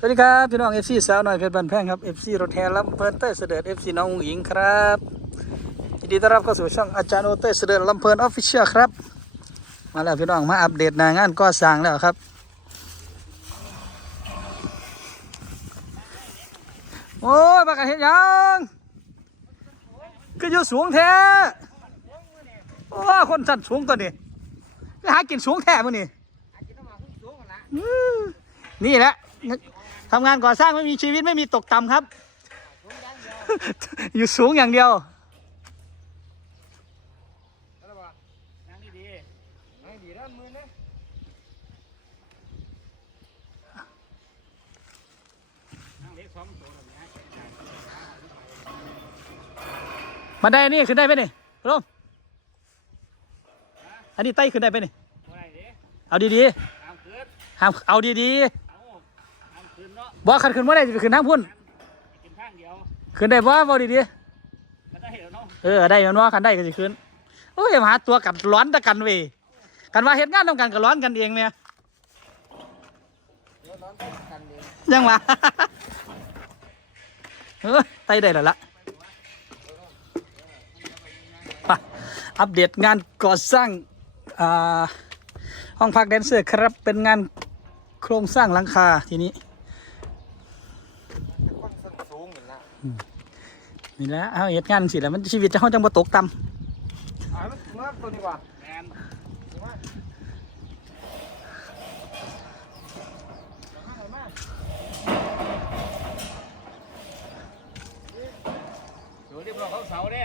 สวัสดีครับ พี่น้อง FC สาวน้อยเพชรบันแพงครับ FC รถแห่ลำเพลินเต้ยเสด็จ FC น้องอุ๋งอิงครับยินดีต้อนรับเข้าสู่ช่องอาจารย์โอเต้ยเสด็จลำเพลินออฟฟิเชียลครับ มาแล้วพี่น้องมาอัปเดตหนางานก่อสร้างแล้วครับโอ้ยปากกาเห็นยังก็อยู่สูงแท้โอ้ยคนสั่นสูงตัวนี้ก็หากินสูงแท้มื้อนี่อืมนี่แหละ ทำงานก่อสร้างไม่มีชีวิตไม่มีตกต่ำครับ อยู่สูงอย่างเดียวมาได้นี่ขึ้นได้ไหมนี่พร้อมอันนี้ไต่ขึ้นได้ไหมนี่เอาดีดๆห้ามเอาดีเอาตามคืนเนาะ ๆ บอกขันขึ้นว่าได้จะไปขึ้นทางพุ่นกินข้างเดียวขึ้นได้บ่บอกดีก็ได้แล้วเนาะๆเออได้แล้วเนาะขันได้ก็จะขึ้นโอ้ยมาหาตัวกัดร้อนตะกันเวยกันว่าเฮ็ดงานต้องกันก็ร้อนกันเองเนี่ยเดี๋ยวน้องกันเองยังวะเออไต่ได้แล้วละไปอัปเดตงานก่อสร้างอ่าห้องพักแดนเซอร์ครับเป็นงานโครงสร้างหลังคาทีนี้คนส้นสูงเหมือนละ นี่แหละเอาเหตุงานสิแล้วมันชีวิตจะเขาจังบ่ตกต่อ่ามันเมื่อตัวนี้ว่ะแมนเดี๋ยวรีบรอของเสาเด้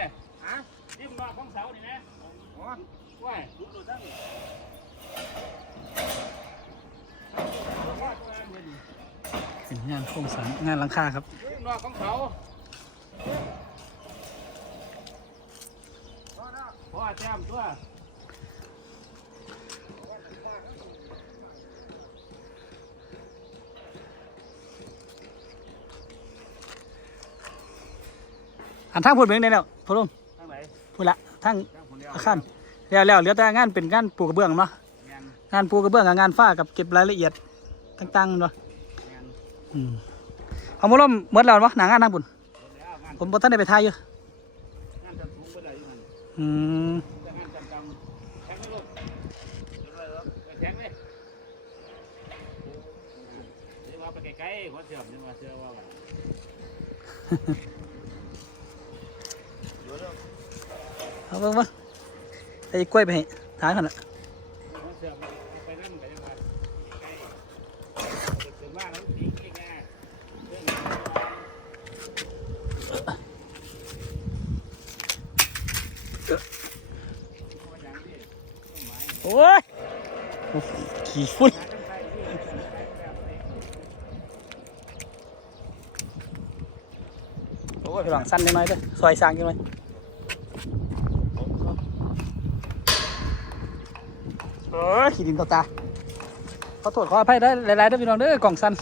ฮะรีบรอของเสานี่นะโอ้ว้ายลุกวทั้งเป็นงานโครงสร้างงานหลังคาครับนอกของเขาพ่อ แจมตัวอันทางพูดเมืองได้แล้วพอลมทางไหนพูดละทางทางคนเดียวอาคารแล้วแล้วเหลือแต่งานเป็นงานปูกระเบื้องเนาะงานงานปูกระเบื้องกับงานฝ้ากับเก็บรายละเอียดต่างๆเนาะงานอืมเอามาล่มเมื่อแล้วเนาะหนังงานทางบุญแล้วงานผมบ่ทันได้ไปถ่ายอยู่ งานจัดสูงไปเลย อยู่นั่นอืมแต่งานจัดกลางแข็งไม่ลงแข็งเลยเดี๋ยวว่าไปไกลๆหัวเสื่อมเดี๋ยวมาเชื่อว่าว่าเอาเบิ่งเบิ่งไอ้กล้วยไปให้ถ่ายขนาด หัวเสื่อมไปนั่นไปยังไงใกล้ถึงว่าแล้วปีกง่ายเรื่องอย่างนี้ โอ้ยโอ้โหขี่ฝุ่นโอ้ยพี่หลังสั้นยังไงเด้อซอยสร้างยังไงโอ้ยขี้ดินต่อตาขอโทษขออภัยได้หลายๆเด้อพี่น้องเด้อกล่องสั้น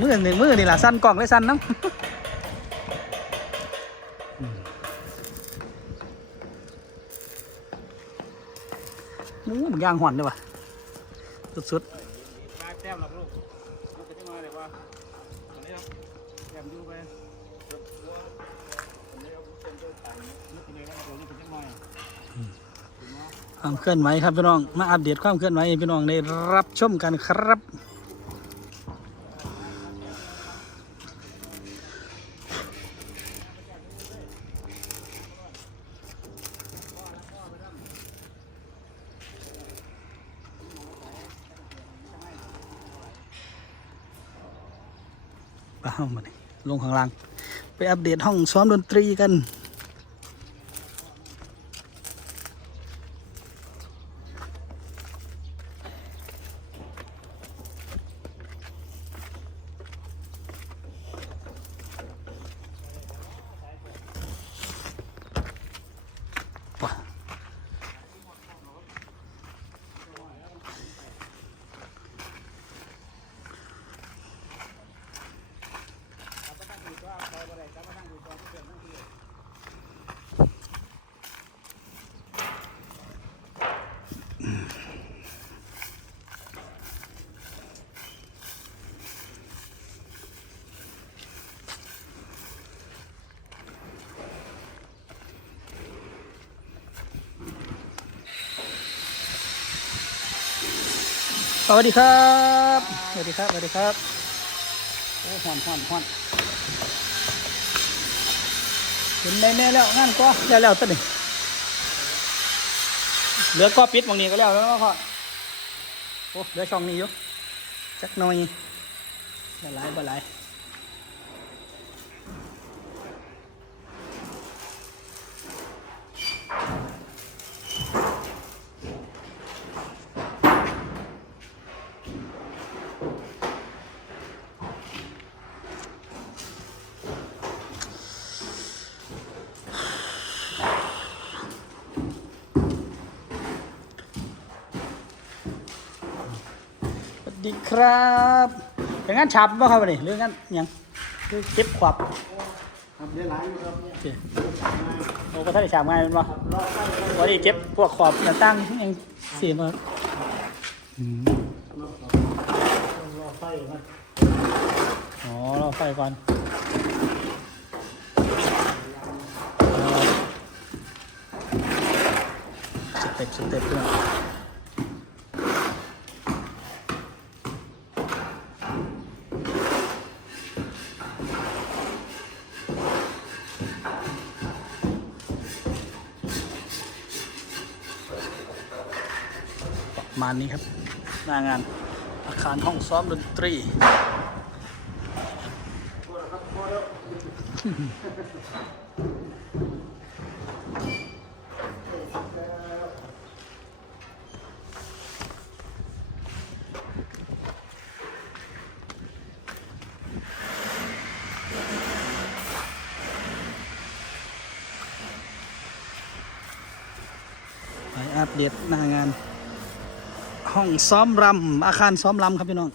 มือหนึ่งมือนี่แหละสั้นกล่องเลยสั้นน้ำ มูมันย่างหอนด้วยว่ะสุดๆได้แต้มหรอกลูกลูกจะมาเลยว่าอันนี้แต้มดูไปความเคลื่อนไหวครับพี่น้อง มาอัปเดตความเคลื่อนไหวพี่น้องได้รับชมกันครับ ปห้องมานี่ลงข้างล่าง ไปอัปเดตห้องซ้อมดนตรีกัน สวัสดีครับ สวัสดีครับ สวัสดีครับ โอ้หอนหอนหอนเห็นได้แน่แล้วงั้นก็แล้วแล้วตัวนี้เหลือก็ปิดบางนี้ก็แล้วแล้วก็โอ้เหลือช่องนี้อยู่จักหน่อยบ่หลายบ่หลาย ดีครับเป็นงานฉับป่ะครับวันนี้เรื่องงานยังคือเก็บขวับครับเดี๋ยวหลายอยู่ครับเนี่ยโอ้ก็ถ้าได้ฉาบง่ายเป็นป่ะวันนี้เก็บพวกขอบหน้าตั้งยังเสียมาอืมรอไฟมันอ๋อเราไฟก่อนสเต็ปสเต็ปด้วย ประมาณนี้ครับ หน้างานอาคารห้องซ้อมดนตรีไปอัปเดตหน้างาน ห้องซ้อมรำอาคารซ้อมรำครับพี่น้อง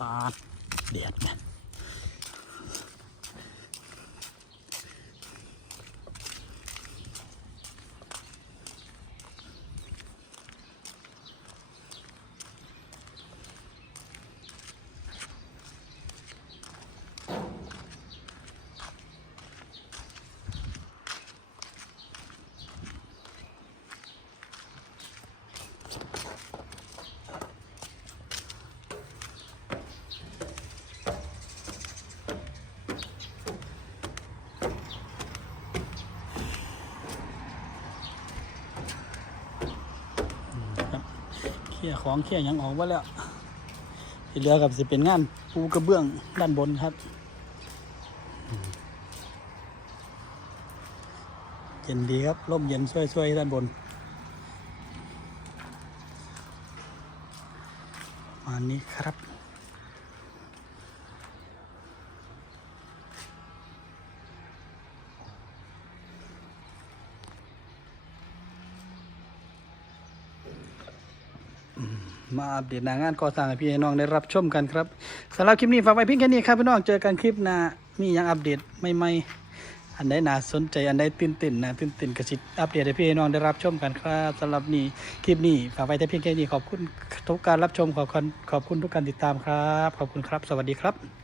ปาดเดียดเนี่ย ลี่ยของเคลี่ยยังออกมาแล้วที่เหลือกับสิเป็นงานปูกระเบื้องด้านบนครับเย็นดีครับร่มเย็นช่วยๆด้านบนประมาณนี้ครับ มาอัปเดตหน้างานก่อสร้างให้พี่น้องได้รับชมกันครับสำหรับคลิปนี้ฝากไว้เพียงแค่นี้ครับพี่น้องเจอกันคลิปหน้ามียังอัปเดตใหม่ๆอันใดน่าสนใจอันใดตื่นเต้นนะตื่นเต้นกระชิดอัปเดตให้พี่น้องได้รับชมกันครับสำหรับนี้คลิปนี้ฝากไว้แต่เพียงแค่นี้ขอบคุณทุกการรับชมขอบคุณขอบคุณทุกการติดตามครับ ขอบคุณครับ สวัสดีครับ